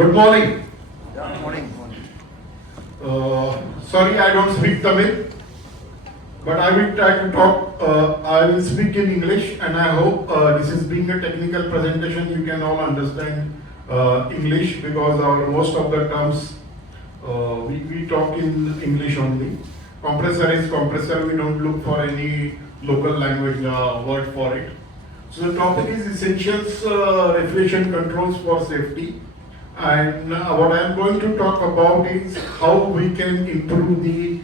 Good morning. Yeah, morning. Sorry, I don't speak Tamil, but I will try to talk. I will speak in English, and I hope this is being a technical presentation. You can all understand English because our most of the terms we talk in English only. Compressor is compressor. We don't look for any local language word for it. So the topic is essentials refrigeration controls for safety. And what I am going to talk about is how we can improve the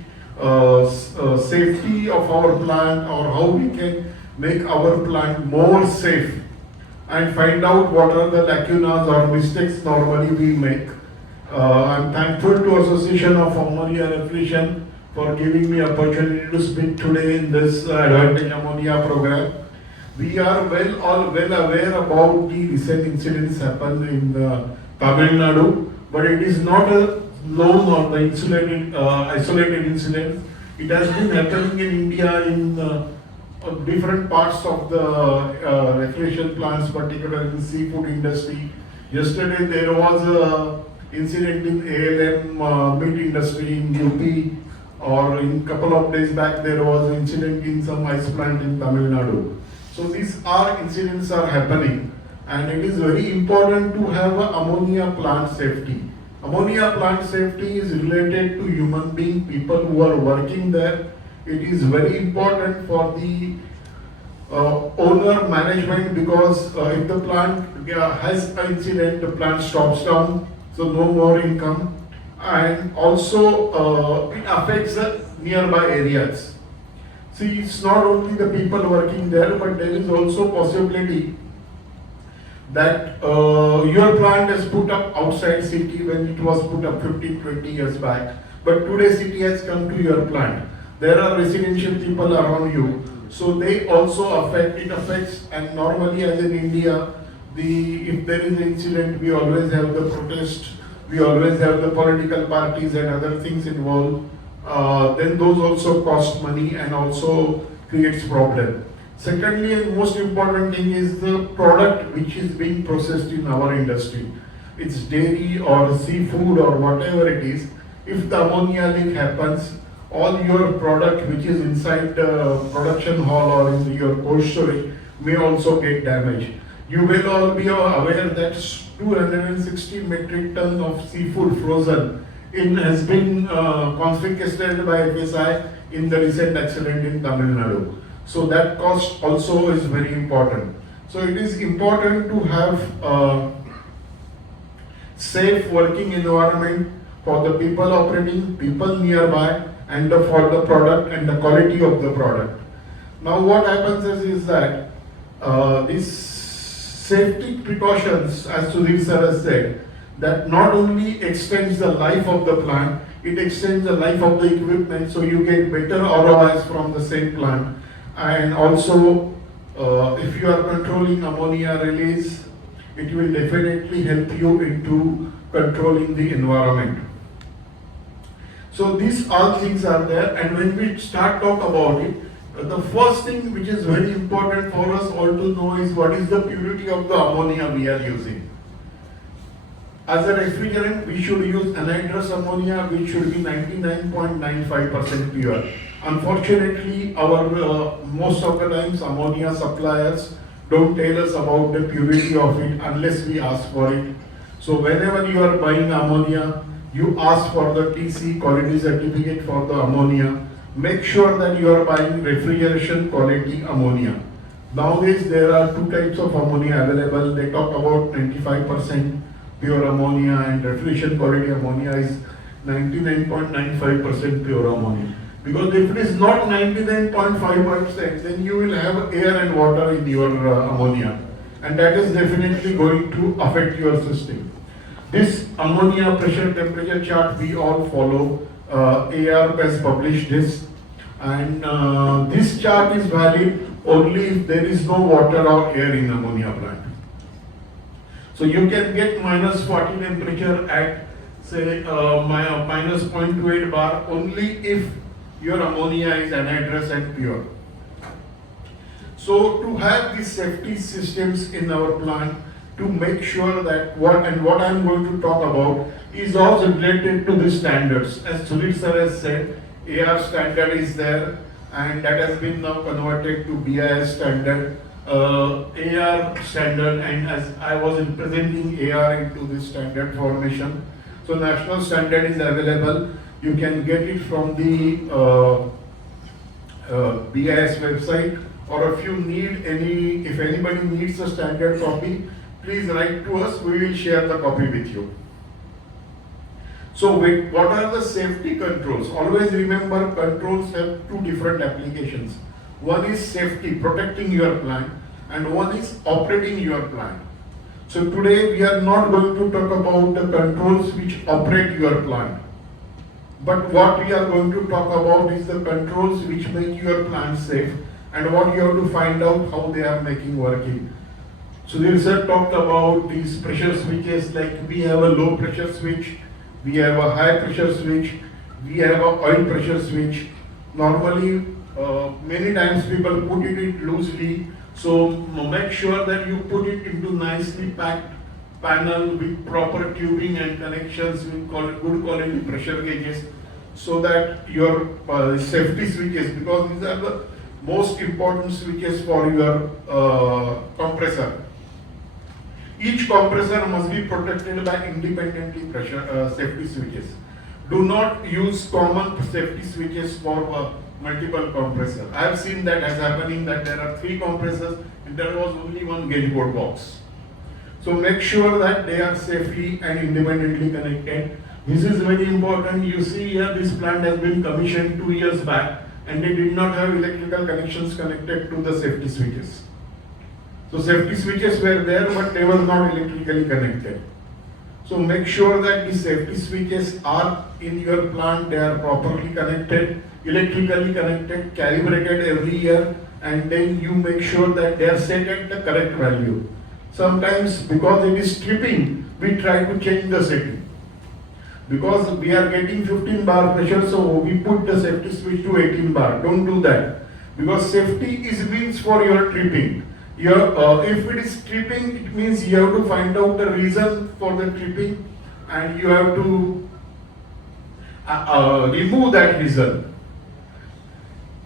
safety of our plant, or how we can make our plant more safe, and find out what are the lacunas or mistakes normally we make. I'm thankful to Association of Ammonia Refrigeration for giving me opportunity to speak today in this Advantage Ammonia program. We are all well aware about the recent incidents happened in Tamil Nadu, but it is not a known or the isolated incident. It has been happening in India in different parts of the refrigeration plants, particularly in seafood industry. Yesterday there was a incident in ALM meat industry in UP, or in couple of days back there was an incident in some ice plant in Tamil Nadu. So these incidents are happening, and it is very important to have a ammonia plant safety. Ammonia plant safety is related to human being, people who are working there. It is very important for the owner management, because if the plant has an incident, the plant stops down, so no more income, and also it affects the nearby areas. See, it's not only the people working there, but there is also possibility that your plant is put up outside city when it was put up 15-20 years back. But today city has come to your plant. There are residential people around you, so they also it affects, and normally as in India, if there is an incident, we always have the protest, we always have the political parties and other things involved. Then those also cost money and also creates problem. Secondly, and most important thing is the product which is being processed in our industry. It's dairy or seafood or whatever it is. If the ammonia leak happens, all your product which is inside the production hall or in your cold storage may also get damaged. You will all be aware that 260 metric ton of seafood frozen has been confiscated by FSI in the recent accident in Tamil Nadu. So that cost also is very important. So it is important to have safe working environment for the people operating, people nearby, and for the product and the quality of the product. Now what happens is that these safety precautions, as Sudhir sir has said, that not only extends the life of the plant, it extends the life of the equipment, so you get better ROIs from the same plant. And also, if you are controlling ammonia release, it will definitely help you into controlling the environment. So these all things are there, and when we start talk about it, the first thing which is very important for us all to know is what is the purity of the ammonia we are using. As a refrigerant, we should use anhydrous ammonia, which should be 99.95% pure. Unfortunately, our most of the times ammonia suppliers don't tell us about the purity of it unless we ask for it. So whenever you are buying ammonia, you ask for the TC quality certificate for the ammonia. Make sure that you are buying refrigeration quality ammonia. Nowadays there are two types of ammonia available. They talk about 95% pure ammonia, and refrigeration quality ammonia is 99.95% pure ammonia. Because if it is not 99.5%, then you will have air and water in your ammonia, and that is definitely going to affect your system. This ammonia pressure temperature chart we all follow. ARP has published this, and this chart is valid only if there is no water or air in ammonia plant. So you can get minus 40 temperature at say minus 0.28 bar only if your ammonia is anhydrous and pure. So to have these safety systems in our plant, to make sure that what I'm going to talk about is also related to the standards. As Sudhir sir has said, AR standard is there, and that has been now converted to BIS standard, AR standard, and as I was representing AR into this standard formation. So national standard is available. You can get it from the BIS website, or if you need any, if anybody needs a standard copy, please write to us, we will share the copy with you. So what are the safety controls? Always remember, controls have two different applications. One is safety, protecting your plant, and one is operating your plant. So today we are not going to talk about the controls which operate your plant. But what we are going to talk about is the controls which make your plant safe, and what you have to find out how they are making working. Sudhir sir talked about these pressure switches, like we have a low pressure switch, we have a high pressure switch, we have a oil pressure switch. Normally, many times people put it in loosely, so make sure that you put it into nicely packed panel with proper tubing and connections with good quality pressure gauges, so that your safety switches, because these are the most important switches for your compressor. Each compressor must be protected by independently pressure safety switches. Do not use common safety switches for multiple compressors. I have seen that as happening, that there are 3 compressors and there was only one gauge board box. So make sure that they are safely and independently connected. This is very important. You see here, this plant has been commissioned 2 years back, and they did not have electrical connections connected to the safety switches. So safety switches were there, but they were not electrically connected. So make sure that the safety switches are in your plant, they are properly connected, electrically connected, calibrated every year, and then you make sure that they are set at the correct value. Sometimes because it is tripping, we try to change the setting. Because we are getting 15 bar pressure, so we put the safety switch to 18 bar. Don't do that. Because safety is means for your tripping. If it is tripping, it means you have to find out the reason for the tripping, and you have to remove that reason.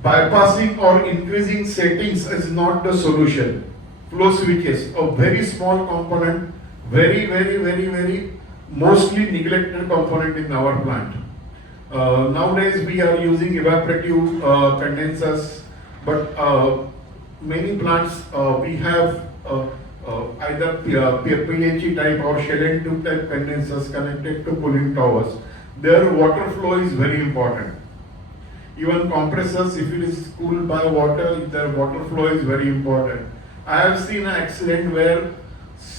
Bypassing or increasing settings is not the solution. Flow switches, a very small component, very mostly neglected component in our plant. Nowadays we are using evaporative condensers, but many plants we have either PHE type or shell and tube type condensers connected to cooling towers. Their water flow is very important. Even compressors, if it is cooled by water, their water flow is very important. I have seen an accident where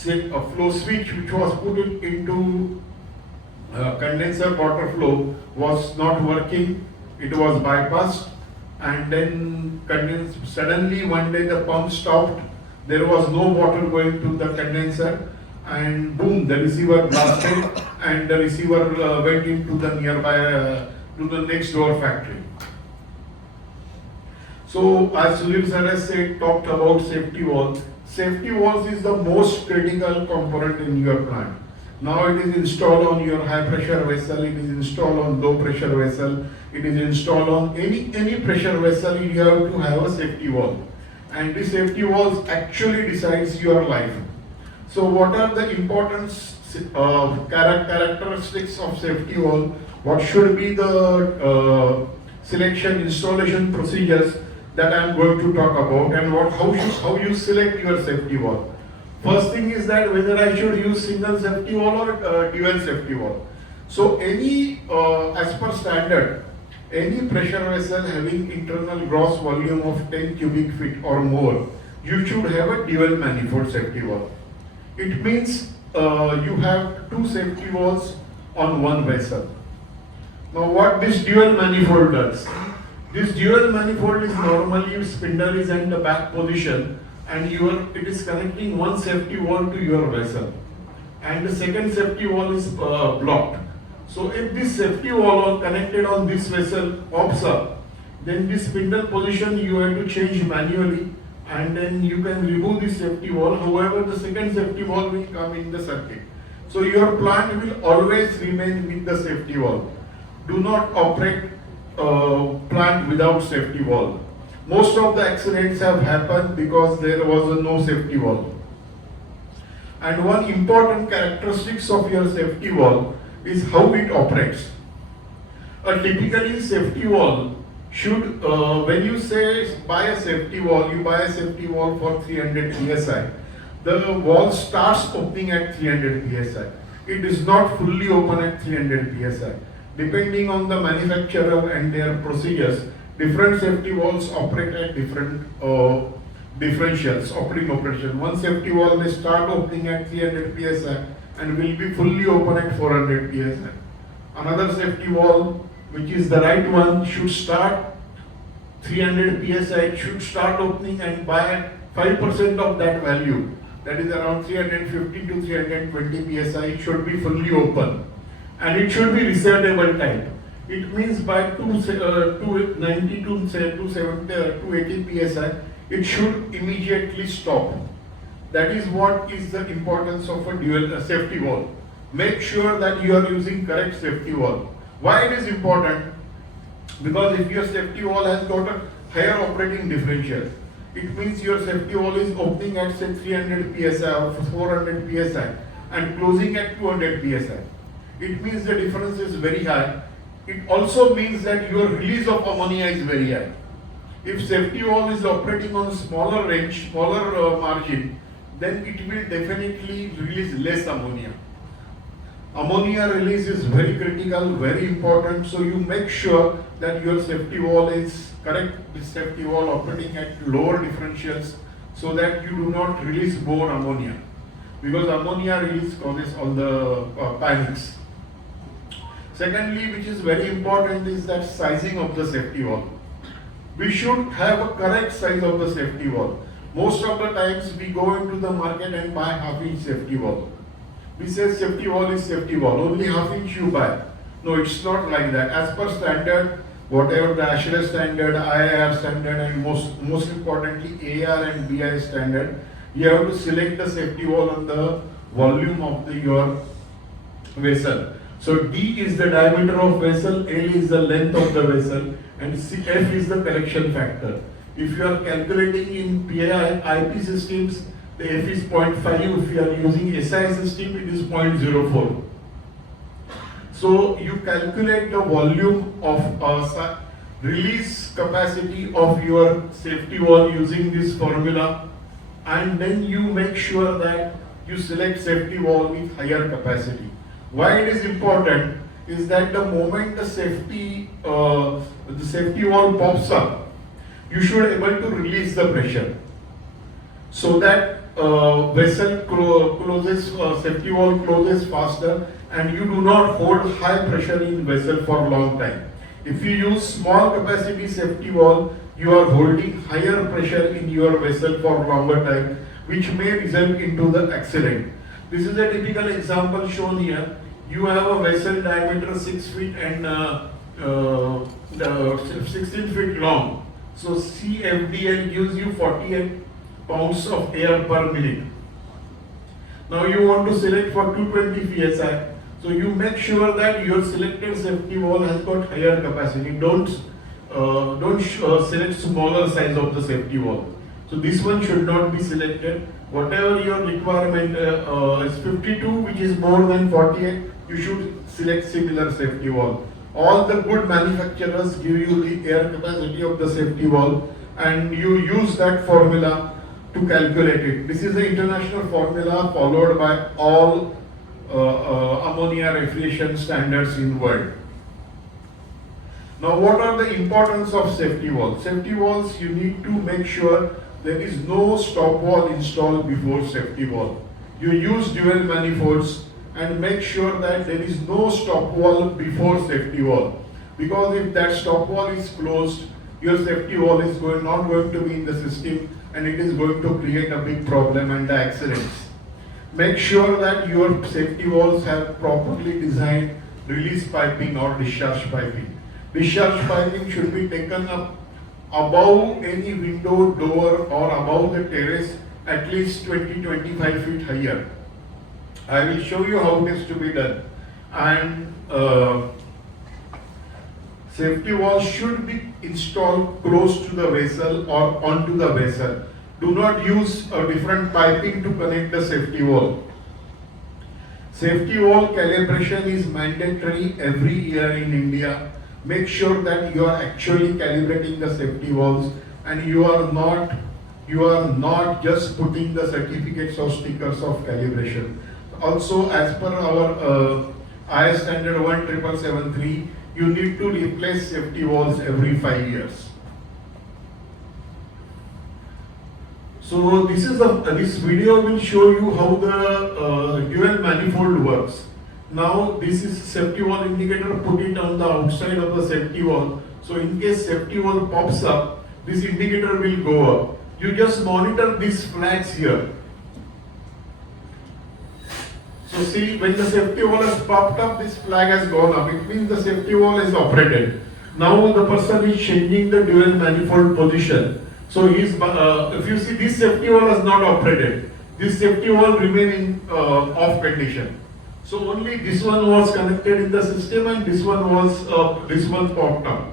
a flow switch which was put into condenser water flow was not working. It was bypassed, and then suddenly one day the pump stopped. There was no water going to the condenser, and boom, the receiver blasted, and the receiver went into the nearby to the next door factory. So as Sudhir sir has said, talked about safety valves. Safety valves is the most critical component in your plant. Now it is installed on your high pressure vessel, it is installed on low pressure vessel, it is installed on any pressure vessel. You have to have a safety valve, and this safety valve actually decides your life. So what are the important characteristics of safety valve? What should be the selection installation procedures that I am going to talk about, and how you select your safety valve. First thing is that whether I should use single safety valve or dual safety valve. So any, as per standard, any pressure vessel having internal gross volume of 10 cubic feet or more, you should have a dual manifold safety valve. It means you have 2 safety valves on one vessel. Now what this dual manifold does? This dual manifold is normally spindle is in the back position, and it is connecting one safety valve to your vessel, and the second safety valve is blocked. So if this safety valve connected on this vessel pops up, then this spindle position you have to change manually, and then you can remove the safety valve. However, the second safety valve will come in the circuit. So your plant will always remain with the safety valve. Do not operate plant without safety valve. Most of the accidents have happened because there was no safety valve. And one important characteristics of your safety valve is how it operates. A typically safety valve should, when you say buy a safety valve, you buy a safety valve for 300 psi. The valve starts opening at 300 psi. It is not fully open at 300 psi. Depending on the manufacturer and their procedures, different safety valves operate at different differentials, operating operation. One safety valve may start opening at 300 psi and will be fully open at 400 psi. Another safety valve, which is the right one, should start 300 psi, it should start opening, and by 5% of that value, that is around 350 to 320 psi, it should be fully open. And it should be resettable type. It means by 290 to 270, 280 psi, it should immediately stop. That is what is the importance of a dual safety valve. Make sure that you are using correct safety valve. Why it is important? Because if your safety valve has got a higher operating differential, it means your safety valve is opening at say 300 psi or 400 psi and closing at 200 psi. It means the difference is very high. It also means that your release of ammonia is very high. If safety valve is operating on smaller range, smaller margin, then it will definitely release less ammonia. Ammonia release is very critical, very important, so you make sure that your safety valve is correct, the safety valve operating at lower differentials, so that you do not release more ammonia, because ammonia release causes all the panics. Secondly, which is very important, is that sizing of the safety valve. We should have a correct size of the safety valve. Most of the times we go into the market and buy half-inch safety valve. We say safety valve is safety valve, only half-inch you buy. No, it's not like that. As per standard, whatever the ASHRAE standard, IIR standard, and most importantly AR and BI standard, you have to select the safety valve on the volume of your vessel. So D is the diameter of vessel, L is the length of the vessel, and F is the correction factor. If you are calculating in IP systems, the F is 0.5. If you are using SI system, it is 0.04. So you calculate the volume of release capacity of your safety valve using this formula, and then you make sure that you select safety valve with higher capacity. Why it is important is that the moment the safety valve pops up, you should be able to release the pressure, so that vessel closes, safety valve closes faster, and you do not hold high pressure in vessel for a long time. If you use small capacity safety valve, you are holding higher pressure in your vessel for longer time, which may result into the accident. This is a typical example shown here. You have a vessel diameter 6 feet and 16 feet long. So CFDL gives you 48 pounds of air per minute. Now you want to select for 220 psi. So you make sure that your selected safety valve has got higher capacity. Don't select smaller size of the safety valve. So this one should not be selected. Whatever your requirement is 52, which is more than 48, you should select similar safety valve. All the good manufacturers give you the air capacity of the safety valve, and you use that formula to calculate it. This is the international formula followed by all ammonia refrigeration standards in world. Now, what are the importance of safety valves? Safety valves, you need to make sure there is no stop valve installed before safety valve. You use dual manifolds and make sure that there is no stop valve before safety valve. Because if that stop valve is closed, your safety valve is not going to be in the system, and it is going to create a big problem and the accidents. Make sure that your safety valves have properly designed release piping or discharge piping. Discharge piping should be taken up above any window, door or above the terrace at least 20-25 feet higher. I will show you how it is to be done. And safety walls should be installed close to the vessel or onto the vessel. Do not use a different piping to connect the safety wall. Safety wall calibration is mandatory every year in India. Make sure that you are actually calibrating the safety walls and you are not just putting the certificates or stickers of calibration. Also, as per our IS standard 17773, you need to replace safety walls every 5 years. So this video will show you how the dual manifold works. Now this is safety wall indicator, put it on the outside of the safety wall. So in case safety wall pops up, this indicator will go up. You just monitor these flags here. So see, when the safety wall has popped up, this flag has gone up. It means the safety wall is operated. Now the person is changing the dual manifold position. So if you see, this safety wall has not operated. This safety wall remain in off condition. So only this one was connected in the system and this one popped up.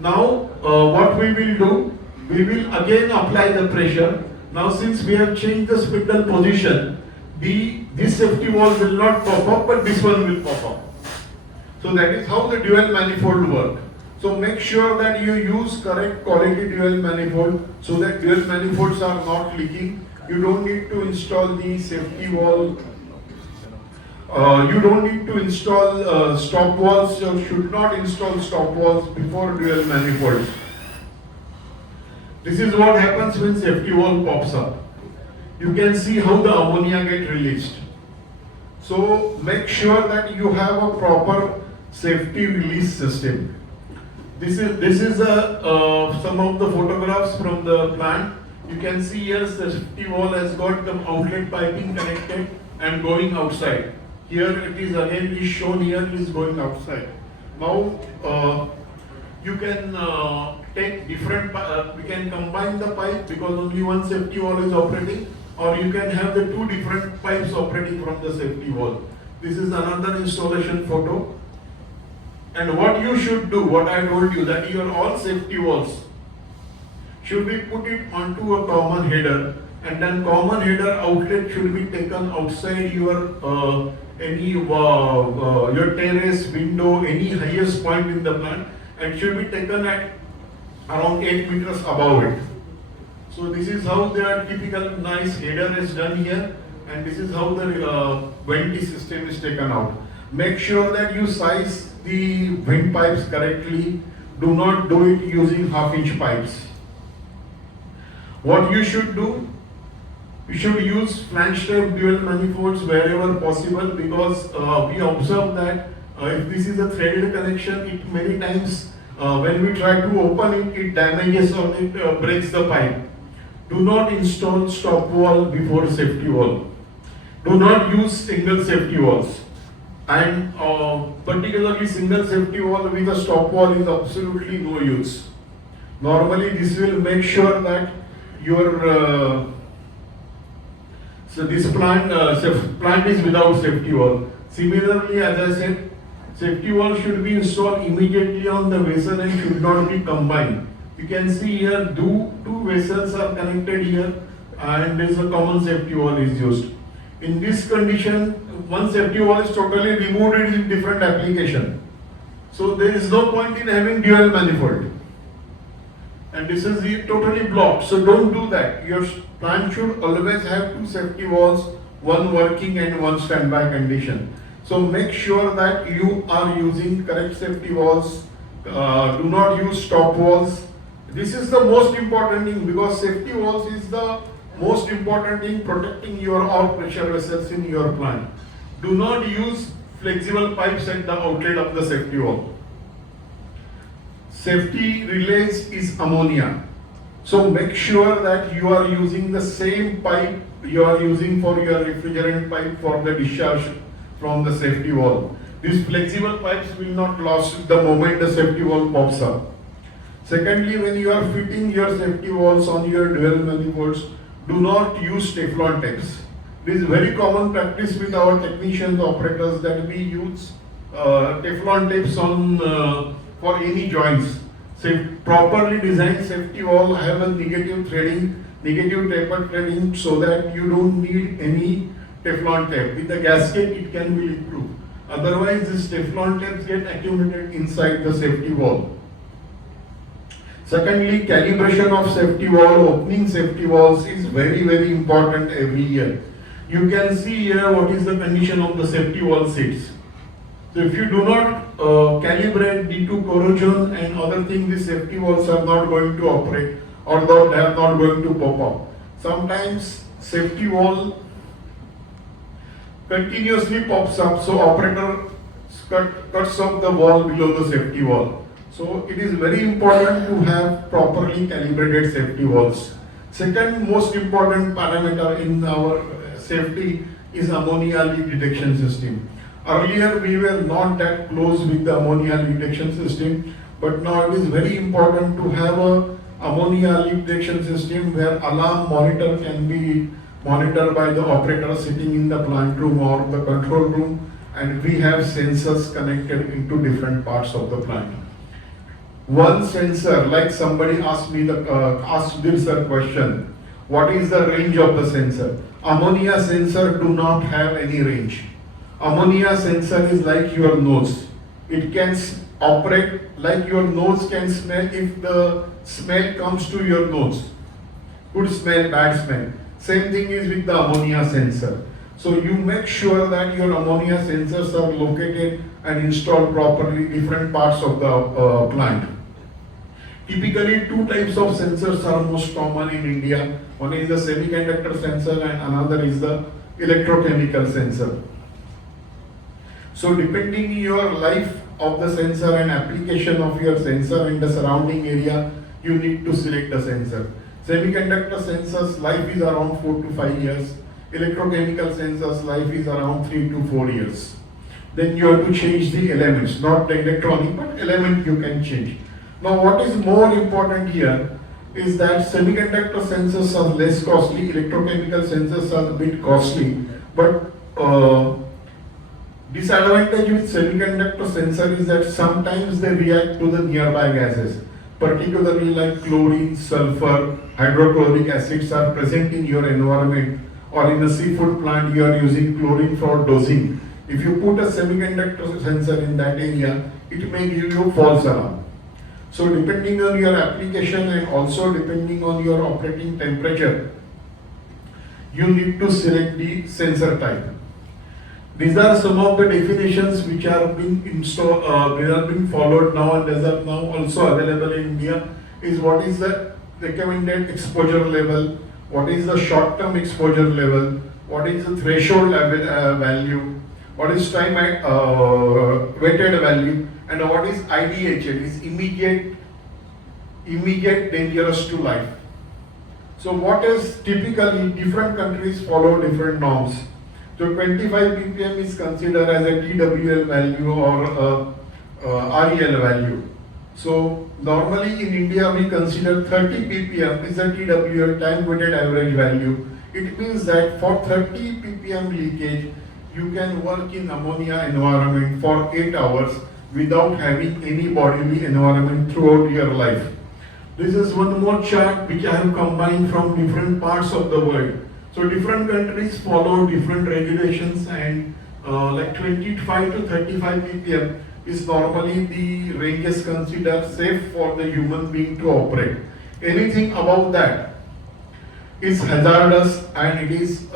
Now what we will do, we will again apply the pressure. Now since we have changed the spindle position, this safety wall will not pop up, but this one will pop up. So that is how the dual manifold work. So make sure that you use correct quality dual manifold so that dual manifolds are not leaking. You don't need to install the safety wall. You don't need to install stop walls. You should not install stop walls before dual manifolds. This is what happens when safety wall pops up. You can see how the ammonia get released. So make sure that you have a proper safety release system. This is some of the photographs from the plant. You can see here the safety wall has got the outlet piping connected and going outside. Here it is again is shown here is going outside. Now you can take different, we can combine the pipe because only one safety wall is operating, or you can have the two different pipes operating from the safety wall. This is another installation photo. And what you should do, what I told you, that your all safety walls should be put it onto a common header, and then common header outlet should be taken outside your your terrace, window, any highest point in the plant, and should be taken at around 8 meters above it. So this is how the typical nice header is done here, and this is how the venti system is taken out. Make sure that you size the wind pipes correctly. Do not do it using half-inch pipes. What you should do, you should use flange type dual manifolds wherever possible, because we observe that if this is a threaded connection, it many times when we try to open it, it damages or it breaks the pipe. Do not install stop wall before safety wall. Do not use single safety walls. And particularly single safety wall with a stop wall is absolutely no use. Normally this will make sure that your so this plant is without safety wall. Similarly, as I said, safety wall should be installed immediately on the vessel and should not be combined. You can see here two vessels are connected here, and there is a common safety wall is used. In this condition, one safety wall is totally removed, it is in different application. So there is no point in having dual manifold. And this is totally blocked. So don't do that. Your plant should always have two safety walls, one working and one standby condition. So make sure that you are using correct safety walls. Do not use stop walls. This is the most important thing, because safety walls is the most important thing protecting your all pressure vessels in your plant. Do not use flexible pipes at the outlet of the safety wall. Safety relays is ammonia. So make sure that you are using the same pipe you are using for your refrigerant pipe for the discharge from the safety wall. These flexible pipes will not last the moment the safety wall pops up. Secondly, when you are fitting your safety valves on your dual manifolds, do not use Teflon tapes. It is very common practice with our technicians, operators, that we use Teflon tapes on for any joints. Properly designed safety valve have a negative threading, negative taper threading, so that you don't need any Teflon tape. With the gasket, it can be leak-proof. Otherwise, these Teflon tapes get accumulated inside the safety valve. Secondly, calibration of safety valve, opening safety valves is very, very important every year. You can see here what is the condition of the safety valve seats. So if you do not calibrate due to corrosion and other things, the safety valves are not going to operate, or they are not going to pop up. Sometimes safety valve continuously pops up, so operator cuts off the valve below the safety valve. So it is very important to have properly calibrated safety valves. Second most important parameter in our safety is ammonia leak detection system. Earlier we were not that close with the ammonia leak detection system, but now it is very important to have a ammonia leak detection system where alarm monitor can be monitored by the operator sitting in the plant room or the control room, and we have sensors connected into different parts of the plant. One sensor, like somebody asked me asked this question, what is the range of the sensor? Ammonia sensor do not have any range. Ammonia sensor is like your nose. It can operate like your nose can smell if the smell comes to your nose. Good smell, bad smell. Same thing is with the ammonia sensor. So you make sure that your ammonia sensors are located and installed properly in different parts of the plant. Typically, two types of sensors are most common in India. One is the semiconductor sensor and another is the electrochemical sensor. So depending on your life of the sensor and application of your sensor in the surrounding area, you need to select the sensor. Semiconductor sensors life is around 4 to 5 years. Electrochemical sensors life is around 3 to 4 years. Then you have to change the elements, not the electronic, but element you can change. Now what is more important here is that semiconductor sensors are less costly, electrochemical sensors are a bit costly, but disadvantage with semiconductor sensor is that sometimes they react to the nearby gases, particularly like chlorine, sulfur, hydrochloric acids are present in your environment, or in a seafood plant you are using chlorine for dosing. If you put a semiconductor sensor in that area, it may give you false alarm. So depending on your application and also depending on your operating temperature, you need to select the sensor type. These are some of the definitions which are being installed, they are being followed now, and as are now also available in India. Is what is the recommended exposure level, what is the short-term exposure level, what is the threshold value, what is time weighted value, and what is IDHL, is immediate dangerous to life. So what is typically different countries follow different norms. So 25 ppm is considered as a TWL value or a REL value. So normally in India we consider 30 ppm is a TWL, time weighted average value. It means that for 30 ppm leakage, you can work in ammonia environment for 8 hours without having any bodily environment throughout your life. This is one more chart which I have combined from different parts of the world. So different countries follow different regulations, and like 25 to 35 ppm is normally the ranges considered safe for the human being to operate. Anything above that is hazardous and it is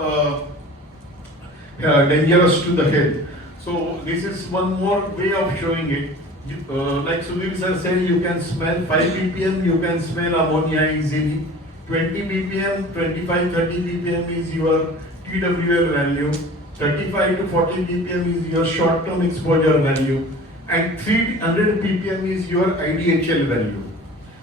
dangerous to the health. So this is one more way of showing it. Like Sudhir sir said, you can smell 5 ppm, you can smell ammonia easily. 20 ppm, 25, 30 ppm is your TWL value. 35 to 40 ppm is your short-term exposure value. And 300 ppm is your IDHL value.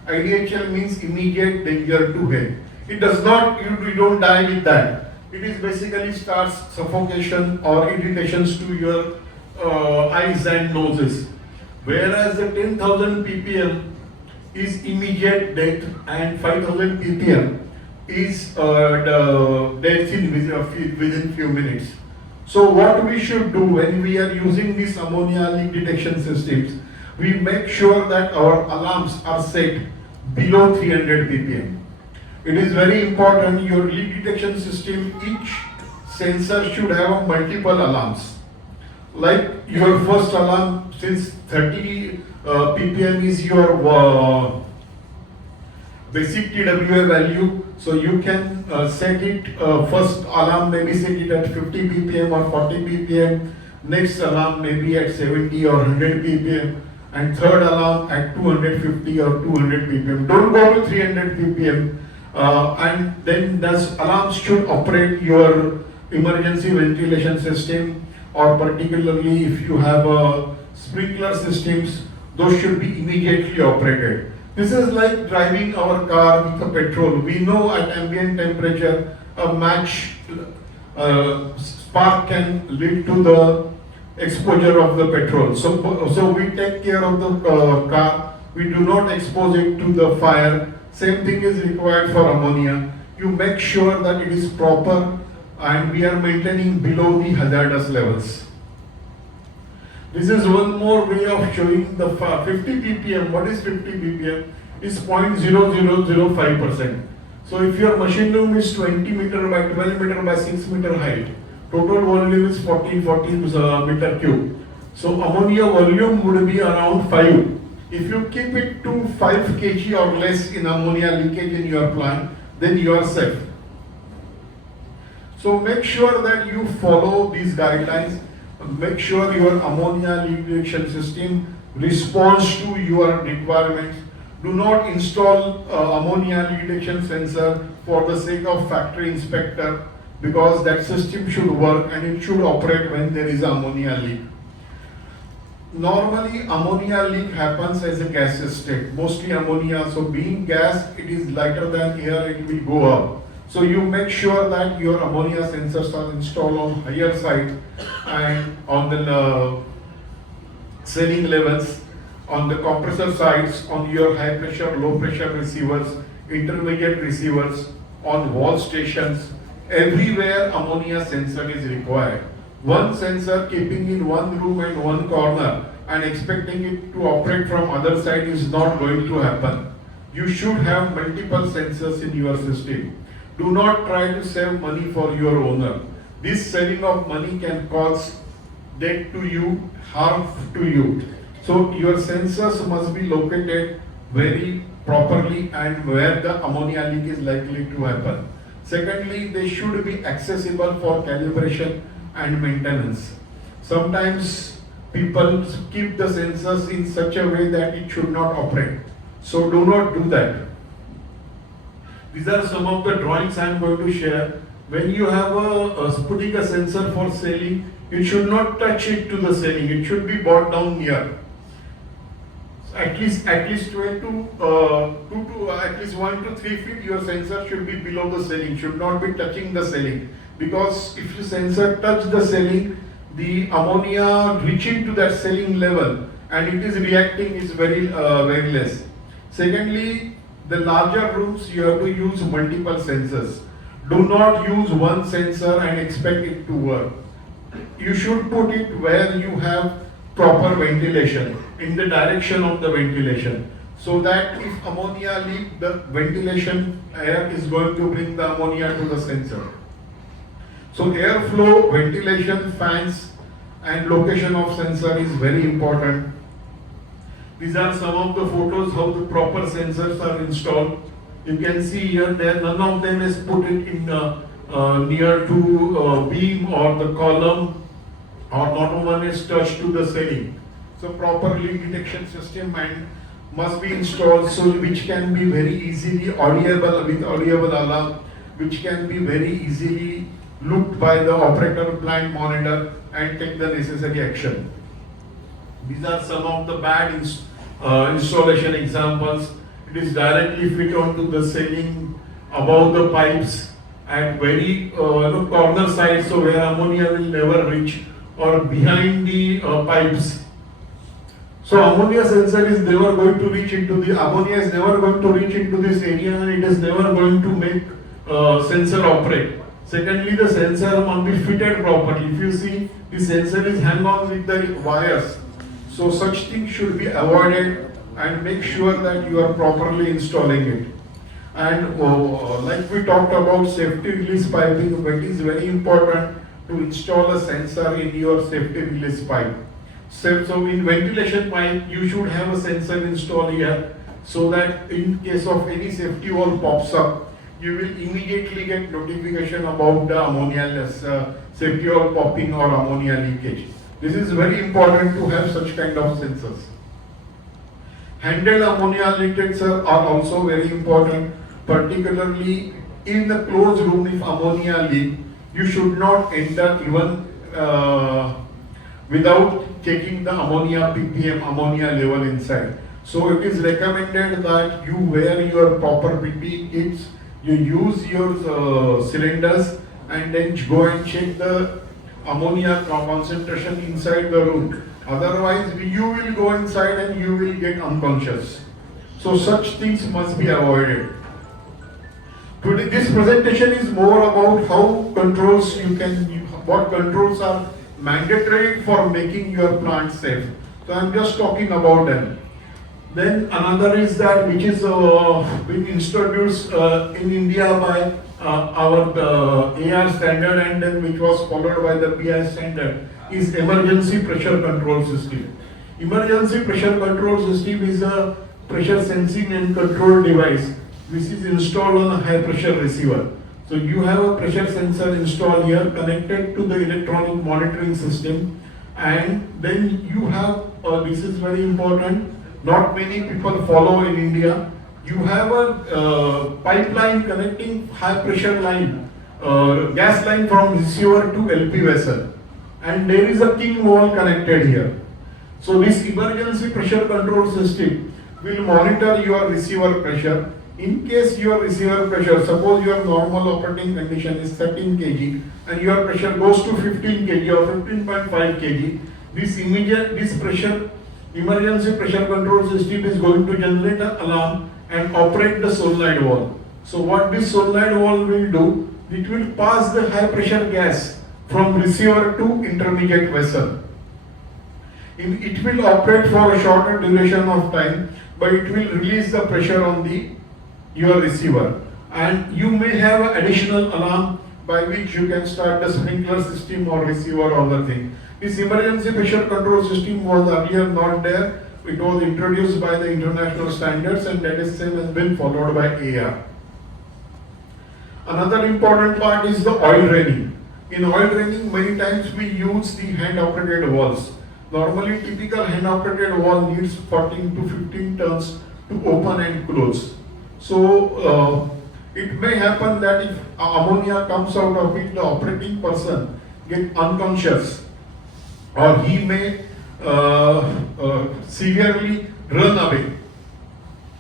IDHL means immediate danger to health. It does not, you don't die with that. It is basically starts suffocation or irritations to your eyes and noses. Whereas the 10,000 ppm is immediate death, and 5000 ppm is the death in within few minutes. So what we should do when we are using these ammonia leak detection systems, we make sure that our alarms are set below 300 ppm. It is very important your leak detection system, each sensor should have multiple alarms. Like your first alarm, since 30 ppm is your basic TWA value, so you can set it, first alarm maybe set it at 50 ppm or 40 ppm, next alarm maybe at 70 or 100 ppm, and third alarm at 250 or 200 ppm. Don't go to 300 ppm, and then those alarms should operate your emergency ventilation system, or particularly if you have sprinkler systems, those should be immediately operated. This is like driving our car with a petrol. We know at ambient temperature a match spark can lead to the exposure of the petrol. So we take care of the car. We do not expose it to the fire. Same thing is required for ammonia. You make sure that it is proper and we are maintaining below the hazardous levels. This is one more way of showing the 50 ppm. What is 50 ppm? Is 0.0005%. So if your machine room is 20 meter by 12 meter by 6 meter height, total volume is 14 meter cube. So ammonia volume would be around 5. If you keep it to 5 kg or less in ammonia leakage in your plant, then you are safe. So make sure that you follow these guidelines. Make sure your ammonia leak detection system responds to your requirements. Do not install ammonia leak detection sensor for the sake of factory inspector, because that system should work and it should operate when there is ammonia leak. Normally ammonia leak happens as a gaseous state, mostly ammonia. So being gas, it is lighter than air, it will go up. So you make sure that your ammonia sensors are installed on higher side and on the ceiling levels, on the compressor sides, on your high pressure, low pressure receivers, intermediate receivers, on wall stations. Everywhere ammonia sensor is required. One sensor keeping in one room and one corner and expecting it to operate from other side is not going to happen. You should have multiple sensors in your system. Do not try to save money for your owner. This saving of money can cause debt to you, harm to you. So your sensors must be located very properly and where the ammonia leak is likely to happen. Secondly, they should be accessible for calibration and maintenance. Sometimes people keep the sensors in such a way that it should not operate. So do not do that. These are some of the drawings I am going to share. When you have putting a sensor for ceiling, it should not touch it to the ceiling. It should be brought down near. At least 1 to 3 feet. Your sensor should be below the ceiling. Should not be touching the ceiling. Because if the sensor touch the ceiling, the ammonia reaching to that ceiling level and it is reacting is very less. Secondly, the larger rooms you have to use multiple sensors. Do not use one sensor and expect it to work. You should put it where you have proper ventilation, in the direction of the ventilation, so that if ammonia leak, the ventilation air is going to bring the ammonia to the sensor. So airflow, ventilation, fans and location of sensor is very important. These are some of the photos how the proper sensors are installed. You can see here that none of them is put it in near to beam or the column, or not one is touched to the ceiling. So proper leak detection system and must be installed, so which can be very easily audible with audible alarm, which can be very easily looked by the operator, plant monitor and take the necessary action. These are some of the bad installation examples. It is directly fit onto the ceiling above the pipes at very corner side, so where ammonia will never reach, or behind the pipes. So ammonia sensor is never going to reach into the ammonia is never going to reach into this area, and it is never going to make sensor operate. Secondly, the sensor must be fitted properly. If you see, the sensor is hang on with the wires. So such things should be avoided, and make sure that you are properly installing it. And like we talked about safety release piping, it is very important to install a sensor in your safety release pipe. So in ventilation pipe, you should have a sensor installed here, so that in case of any safety valve pops up, you will immediately get notification about the ammonia safety valve popping or ammonia leakage. This is very important to have such kind of sensors. Handled ammonia leakages are also very important, particularly in the closed room. If ammonia leak, you should not enter even without checking the ammonia ppm, ammonia level inside. So it is recommended that you wear your proper PPE kits, you use your cylinders, and then go and check the ammonia concentration inside the room. Otherwise, you will go inside and you will get unconscious. So such things must be avoided. Today, this presentation is more about how controls what controls are mandatory for making your plant safe. So I'm just talking about them. Then another is that which is being introduced in India by our AR standard, and then which was followed by the PI standard, is emergency pressure control system. Emergency pressure control system is a pressure sensing and control device which is installed on a high pressure receiver. So you have a pressure sensor installed here connected to the electronic monitoring system, and then you have, this is very important, not many people follow in India, you have a pipeline connecting high pressure line, gas line from receiver to LP vessel, and there is a king wall connected here. So this emergency pressure control system will monitor your receiver pressure. In case your receiver pressure, suppose your normal operating condition is 13 kg and your pressure goes to 15 kg or 15.5 kg, this emergency pressure control system is going to generate an alarm and operate the solenoid valve. So what this solenoid valve will do, it will pass the high pressure gas from receiver to intermediate vessel. It will operate for a shorter duration of time, but it will release the pressure on your receiver, and you may have an additional alarm by which you can start the sprinkler system or receiver or other thing. This emergency pressure control system was earlier not there. It was introduced by the international standards, and that is same has been followed by AR. Another important part is the oil draining. In oil draining, many times we use the hand operated valves. Normally, typical hand operated valve needs 14 to 15 turns to open and close. So it may happen that if ammonia comes out of it, the operating person get unconscious, or he may severely run away,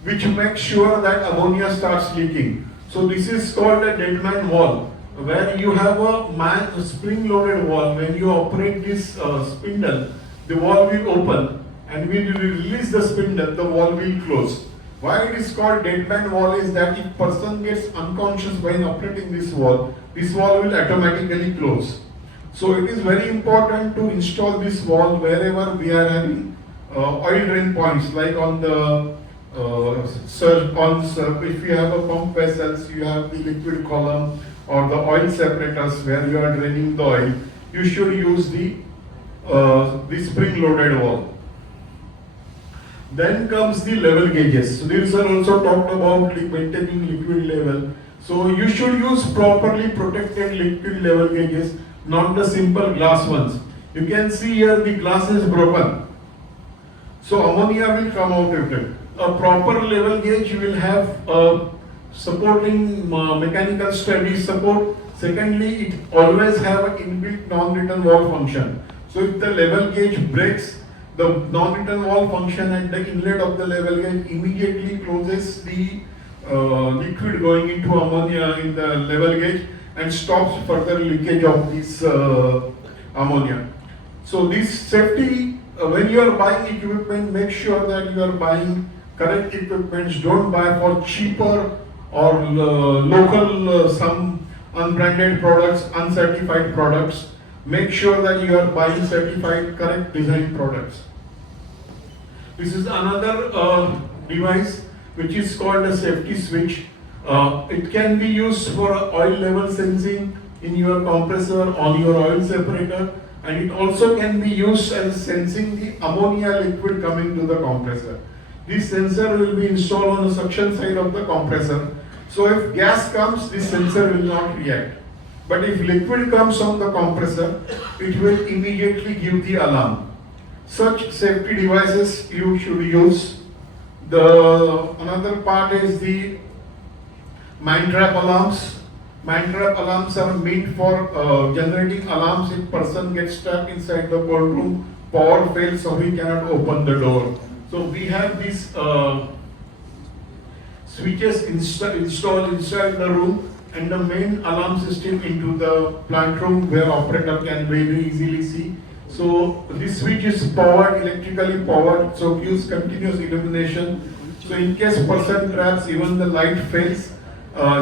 which makes sure that ammonia starts leaking. So this is called a dead man valve, where you have a spring-loaded valve. When you operate this spindle, the valve will open, and when you release the spindle, the valve will close. Why it is called dead man valve is that if person gets unconscious while operating this valve will automatically close. So it is very important to install this valve wherever we are having oil drain points, like on the if you have a pump vessels, you have the liquid column or the oil separators where you are draining the oil. You should use the spring-loaded valve. Then comes the level gauges. So these are also talked about maintaining liquid level. So you should use properly protected liquid level gauges, not the simple glass ones. You can see here the glass is broken. So ammonia will come out of it. A proper level gauge will have a supporting mechanical steady support. Secondly, it always have an inbuilt non-return valve function. So if the level gauge breaks, the non-return valve function at the inlet of the level gauge immediately closes the liquid going into ammonia in the level gauge and stops further leakage of this ammonia. So this safety when you are buying equipment, make sure that you are buying correct equipments. Don't buy for cheaper or local some unbranded products, uncertified products. Make sure that you are buying certified, correct design products. This is another device which is called a safety switch. It can be used for oil level sensing in your compressor on your oil separator, and it also can be used as sensing the ammonia liquid coming to the compressor. This sensor will be installed on the suction side of the compressor. So if gas comes, this sensor will not react. But if liquid comes on the compressor, it will immediately give the alarm. Such safety devices you should use. Another part is the mine trap alarms. Mine trap alarms are meant for generating alarms if person gets trapped inside the cold room, power fails, so he cannot open the door. So we have these switches installed inside the room, and the main alarm system into the plant room where operator can very easily see. So this switch is powered, electrically powered, so gives continuous illumination. So in case person traps, even the light fails,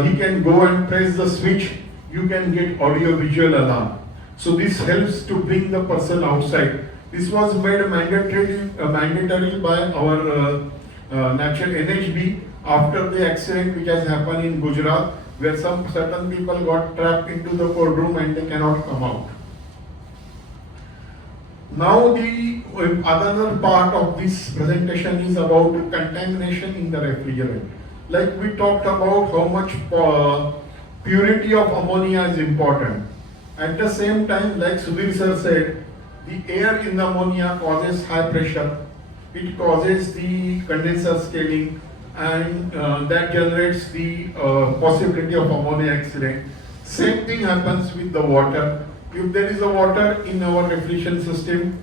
he can go and press the switch. You can get audio visual alarm. So this helps to bring the person outside. This was made mandatory by our national NHB after the accident which has happened in Gujarat, where some certain people got trapped into the cold room and they cannot come out. Now the other part of this presentation is about contamination in the refrigerant. Like we talked about how much purity of ammonia is important. At the same time, like Sudhir sir said, the air in the ammonia causes high pressure. It causes the condenser scaling, and that generates the possibility of ammonia accident. Same thing happens with the water. If there is a water in our refrigeration system,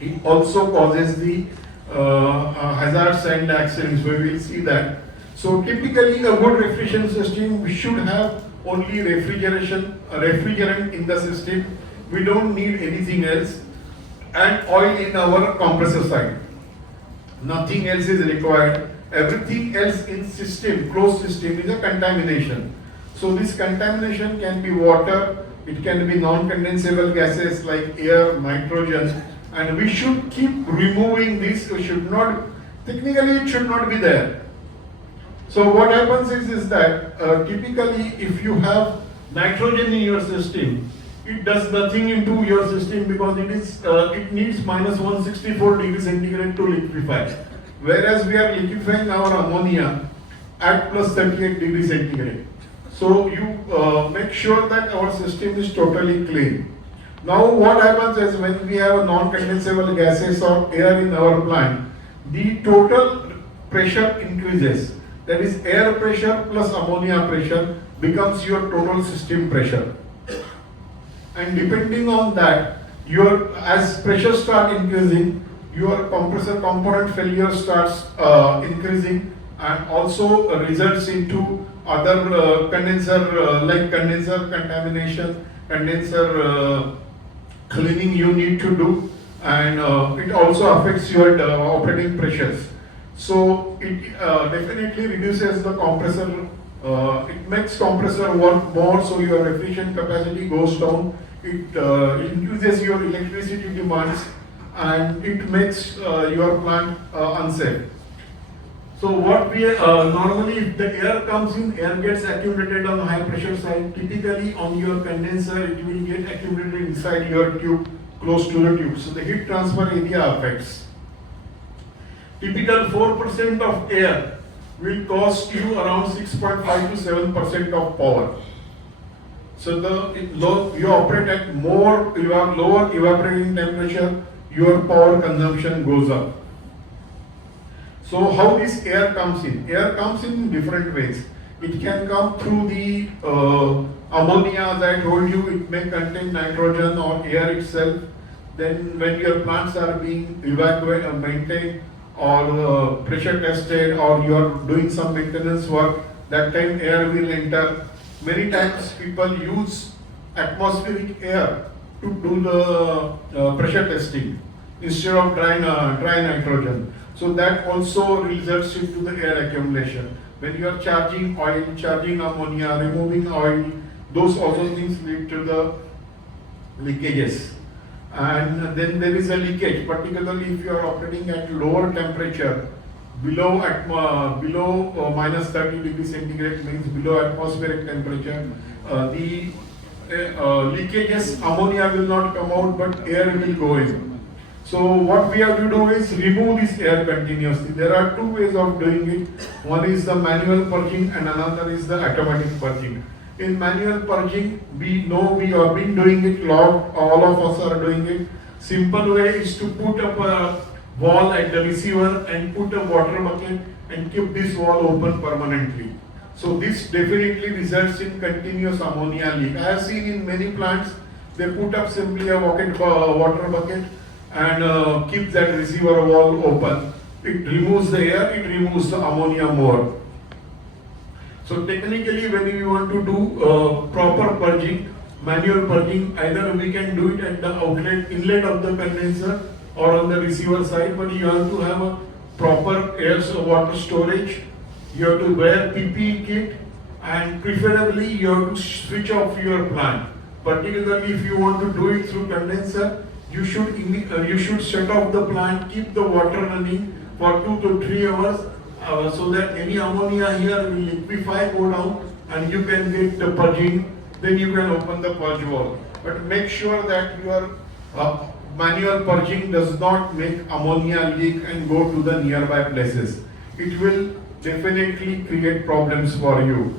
it also causes the hazards and accidents. We will see that. So typically a good refrigeration system, we should have only refrigerant in the system. We don't need anything else, and oil in our compressor side. Nothing else is required. Everything else in system, closed system, is a contamination. So this contamination can be water, it can be non-condensable gases like air, nitrogen, and we should keep removing this. We should not, technically it should not be there. So what happens is that typically if you have nitrogen in your system, it does nothing into your system because it needs minus 164 degrees centigrade to liquefy. Whereas we are liquefying our ammonia at plus 38 degrees centigrade. So you make sure that our system is totally clean. Now what happens is when we have non-condensable gases or air in our plant, the total pressure increases. That is, air pressure plus ammonia pressure becomes your total system pressure. And depending on that, as pressure starts increasing, your compressor component failure starts increasing, and also results into other condenser contamination, condenser cleaning you need to do, and it also affects your operating pressures. So it definitely reduces the compressor. It makes compressor work more, so your refrigeration capacity goes down. It increases your electricity demands, and it makes your plant unsafe. So what we normally, if the air comes in, air gets accumulated on the high pressure side. Typically on your condenser, it will get accumulated inside your tube, close to the tube. So the heat transfer area affects. Typical 4% of air will cost you around 6.5 to 7% of power. So you operate at more, you have lower evaporating temperature, your power consumption goes up. So how this air comes in? Air comes in different ways. It can come through the ammonia, as I told you, it may contain nitrogen or air itself. Then when your plants are being evacuated or maintained or pressure tested, or you are doing some maintenance work, that time air will enter. Many times people use atmospheric air to do the pressure testing. instead of dry nitrogen. So that also results into the air accumulation. When you are charging oil, charging ammonia, removing oil, those also things lead to the leakages. And then there is a leakage, particularly if you are operating at lower temperature, below minus 30 degrees centigrade, means below atmospheric temperature. The leakages, ammonia will not come out, but air will go in. So what we have to do is remove this air continuously. There are two ways of doing it. One is the manual purging and another is the automatic purging. In manual purging, we know we have been doing it, all of us are doing it. Simple way is to put up a wall at the receiver and put a water bucket and keep this wall open permanently. So this definitely results in continuous ammonia leak. I have seen in many plants, they put up simply a water bucket and keep that receiver wall open. It removes the air, it removes the ammonia more. So technically, when you want to do proper purging, manual purging, either we can do it at the inlet of the condenser or on the receiver side, but you have to have a proper air water storage. You have to wear PPE kit, and preferably you have to switch off your plant. Particularly if you want to do it through condenser, you should shut off the plant, keep the water running for 2 to 3 hours so that any ammonia here will liquefy, go down, and you can get the purging. Then you can open the purge valve. But make sure that your manual purging does not make ammonia leak and go to the nearby places. It will definitely create problems for you.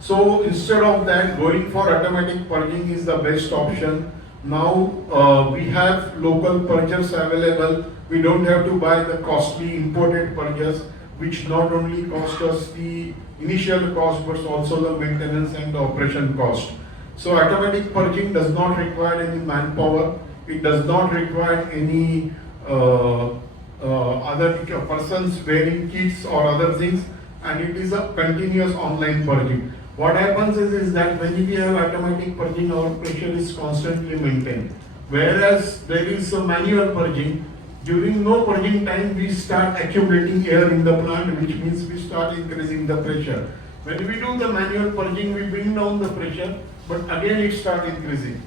So instead of that, going for automatic purging is the best option. Now we have local purgers available. We don't have to buy the costly imported purgers, which not only cost us the initial cost but also the maintenance and the operation cost. So automatic purging does not require any manpower. It does not require any other persons wearing kits or other things, and it is a continuous online purging. What happens is that when we have automatic purging, our pressure is constantly maintained. Whereas there is a manual purging, during no purging time, we start accumulating air in the plant, which means we start increasing the pressure. When we do the manual purging, we bring down the pressure, but again it starts increasing.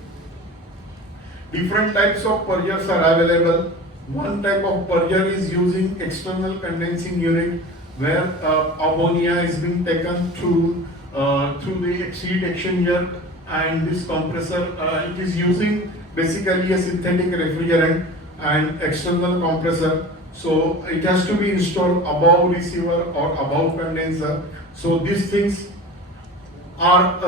Different types of purgers are available. One type of purger is using external condensing unit, where ammonia is being taken through the heat exchanger, and this compressor, it is using basically a synthetic refrigerant and external compressor. So it has to be installed above receiver or above condenser. So these things are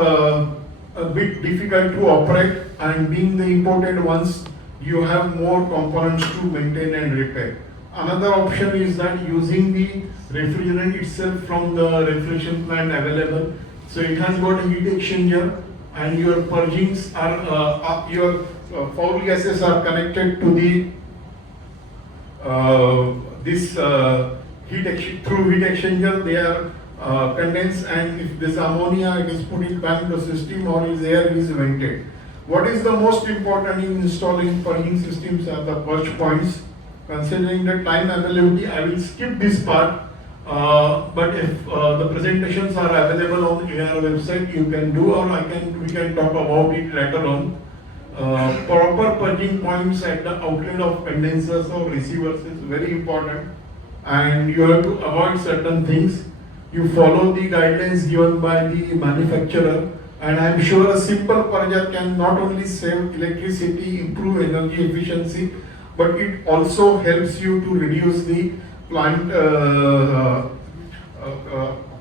a bit difficult to operate, and being the imported ones, you have more components to maintain and repair. Another option is that using the refrigerant itself from the refrigeration plant available. So it has got a heat exchanger, and your purgings are your foul gases are connected to the through heat exchanger. They are condensed, and if this ammonia, it is put it back in the system, or is air is vented. What is the most important in installing purging systems are the purge points. Considering the time availability, I will skip this part. But if the presentations are available on our website, you can do, or we can talk about it later on. Proper purging points at the outlet of condensers or receivers is very important, and you have to avoid certain things. You follow the guidelines given by the manufacturer, and I am sure a simple purger can not only save electricity, improve energy efficiency, but it also helps you to reduce the plant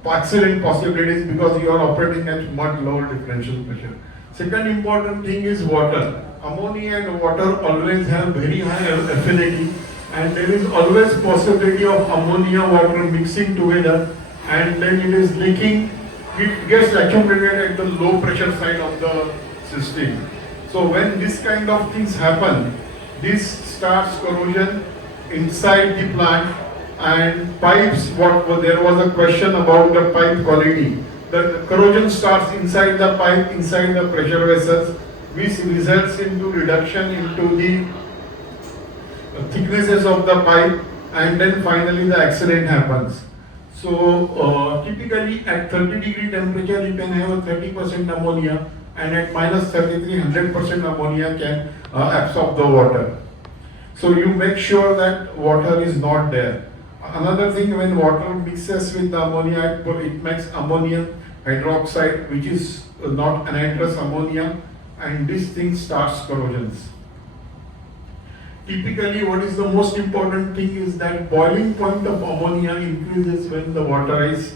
accident possibilities, because you are operating at much lower differential pressure. Second important thing is water. Ammonia and water always have very high affinity, and there is always possibility of ammonia water mixing together, and then it is leaking. It gets accumulated at the low pressure side of the system. So when this kind of things happen, this starts corrosion inside the plant, and pipes, there was a question about the pipe quality. The corrosion starts inside the pipe, inside the pressure vessels, which results into reduction into the thicknesses of the pipe, and then finally the accident happens. So typically at 30-degree temperature you can have a 30% ammonia, and at minus 33, 100% ammonia can absorb the water. So you make sure that water is not there. Another thing, when water mixes with the ammonia, it makes ammonium hydroxide, which is not anhydrous ammonia, and this thing starts corrosions. Typically, what is the most important thing is that boiling point of ammonia increases when the water is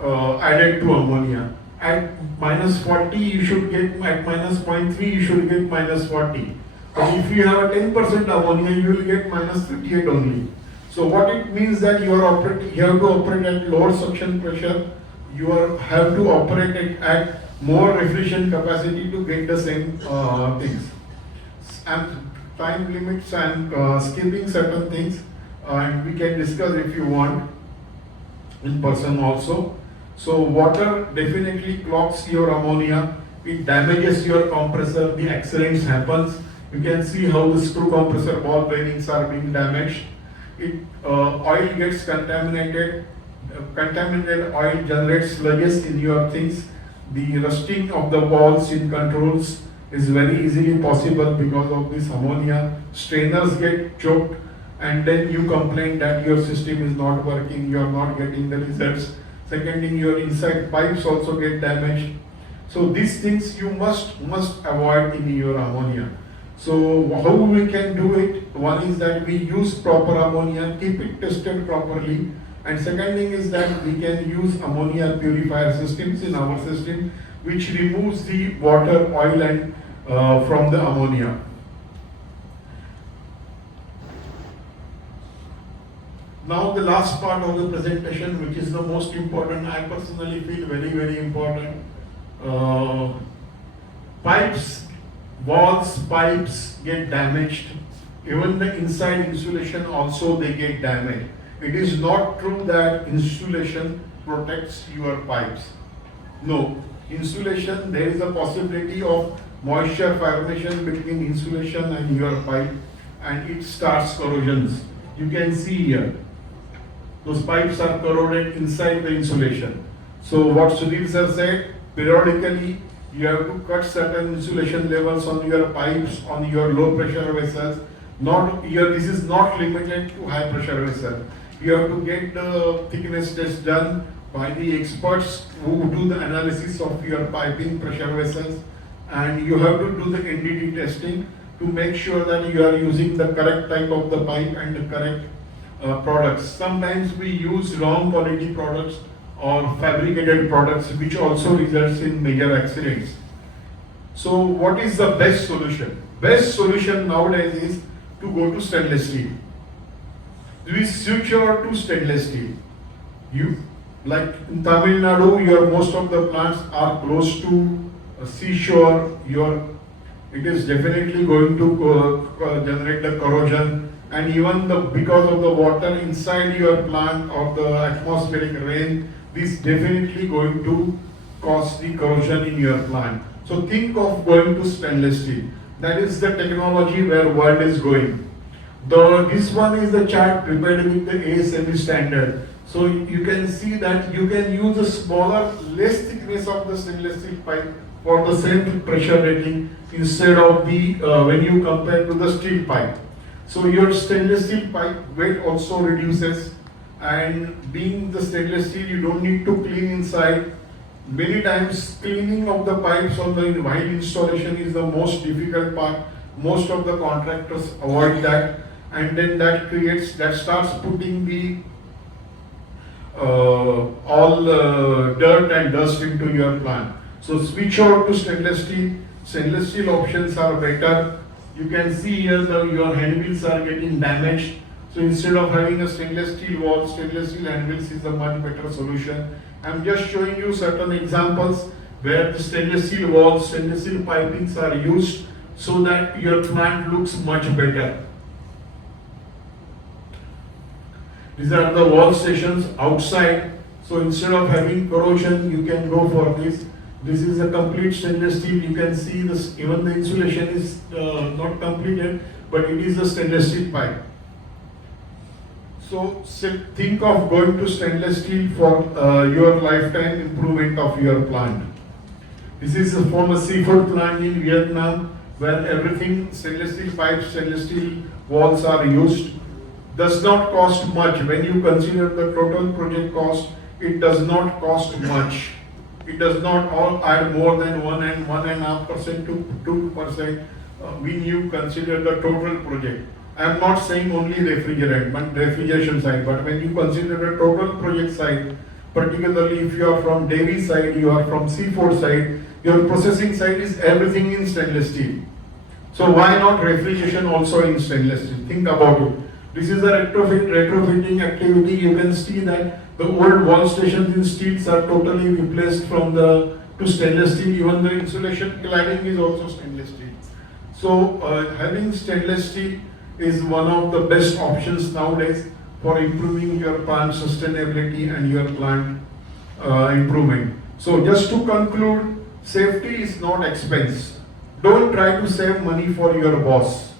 added to ammonia. At minus 40, you should get, at minus 0.3, you should get minus 40. But if you have a 10% ammonia, you will get minus 38 only. So what it means that you have to operate at lower suction pressure, have to operate at more refrigeration capacity to get the same things. And time limits and skipping certain things, and we can discuss if you want in person also. So water definitely clogs your ammonia, it damages your compressor, the accidents happens. You can see how the screw compressor ball bearings are being damaged. Oil gets contaminated, contaminated oil generates sludges in your things. The rusting of the balls in controls is very easily possible because of this ammonia. Strainers get choked, and then you complain that your system is not working, you are not getting the results. Second thing, your inside pipes also get damaged. So these things you must avoid in your ammonia. So how we can do it? One is that we use proper ammonia, keep it tested properly. And second thing is that we can use ammonia purifier systems in our system, which removes the water, oil and from the ammonia. Now the last part of the presentation, which is the most important, I personally feel very important. Pipes get damaged. Even the inside insulation also they get damaged. It is not true that insulation protects your pipes. No, insulation, there is a possibility of moisture formation between insulation and your pipe, and it starts corrosions. You can see here, those pipes are corroded inside the insulation. So what Sudhir sir said, periodically you have to cut certain insulation levels on your pipes, on your low pressure vessels. This is not limited to high pressure vessels. You have to get the thickness test done by the experts who do the analysis of your piping pressure vessels, and you have to do the NDT testing to make sure that you are using the correct type of the pipe and the correct products. Sometimes we use wrong quality products or fabricated products, which also results in major accidents. So what is the best solution? Best solution nowadays is to go to stainless steel. We switch over to stainless steel. Like in Tamil Nadu, most of the plants are close to a seashore. It is definitely going to generate the corrosion, and even because of the water inside your plant or the atmospheric rain, this definitely going to cause the corrosion in your plant. So think of going to stainless steel. That is the technology where world is going. This one is the chart prepared with the ASME standard. So you can see that you can use a smaller, less thickness of the stainless steel pipe for the same pressure rating instead of when you compare to the steel pipe. So your stainless steel pipe weight also reduces, and being the stainless steel, you don't need to clean inside. Many times cleaning of the pipes on the while installation is the most difficult part. Most of the contractors avoid that, and then that starts putting the all dirt and dust into your plant. So switch over to stainless steel. Stainless steel options are better. You can see here your handwheels are getting damaged. So instead of having a stainless steel wall, stainless steel handwheels is a much better solution. I'm just showing you certain examples where the stainless steel walls, stainless steel pipings are used so that your plant looks much better. These are the wall stations outside. So instead of having corrosion, you can go for this. This is a complete stainless steel. You can see this, even the insulation is not completed, but it is a stainless steel pipe. So think of going to stainless steel for your lifetime improvement of your plant. This is from a seafood plant in Vietnam where everything stainless steel pipes, stainless steel walls are used. Does not cost much. When you consider the total project cost, it does not cost much. It does not all add more than 1.5% to 2% when you consider the total project. I am not saying only refrigeration side, but when you consider the total project side, particularly if you are from dairy side, you are from seafood side, your processing side is everything in stainless steel. So why not refrigeration also in stainless steel? Think about it. This is a retrofitting activity. You can see that the old wall stations in steels are totally replaced to stainless steel. Even the insulation cladding is also stainless steel. So having stainless steel is one of the best options nowadays for improving your plant sustainability and your plant improvement. So just to conclude, safety is not expense. Don't try to save money for your boss.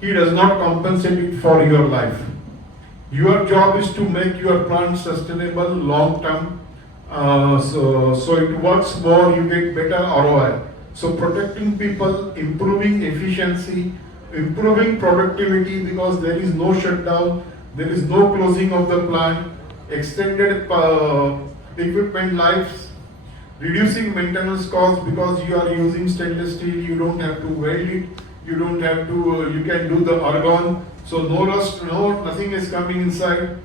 He does not compensate it for your life. Your job is to make your plant sustainable long term. So it works more, you get better ROI. So protecting people, improving efficiency, improving productivity because there is no shutdown, there is no closing of the plant, extended equipment lives, reducing maintenance costs because you are using stainless steel, you don't have to weld it, you don't have to, you can do the argon, so no rust, nothing is coming inside,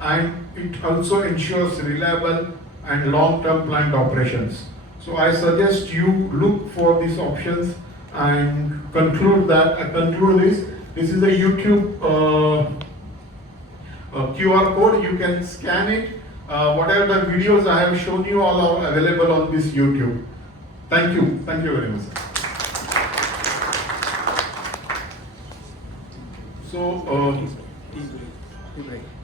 and it also ensures reliable and long-term plant operations. So I suggest you look for these options and conclude this. This is a YouTube QR code. You can scan it. Whatever the videos I have shown you all are available on this YouTube. Thank you. Thank you very much. So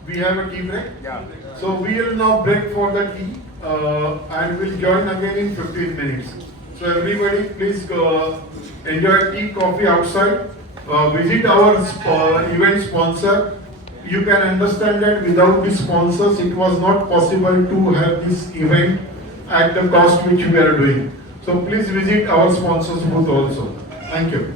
we have a tea break. Yeah. So we will now break for the tea and we'll join again in 15 minutes. So everybody, please enjoy tea, coffee outside. Visit our event sponsor. You can understand that without the sponsors, it was not possible to have this event at the cost which we are doing. So please visit our sponsors booth also. Thank you.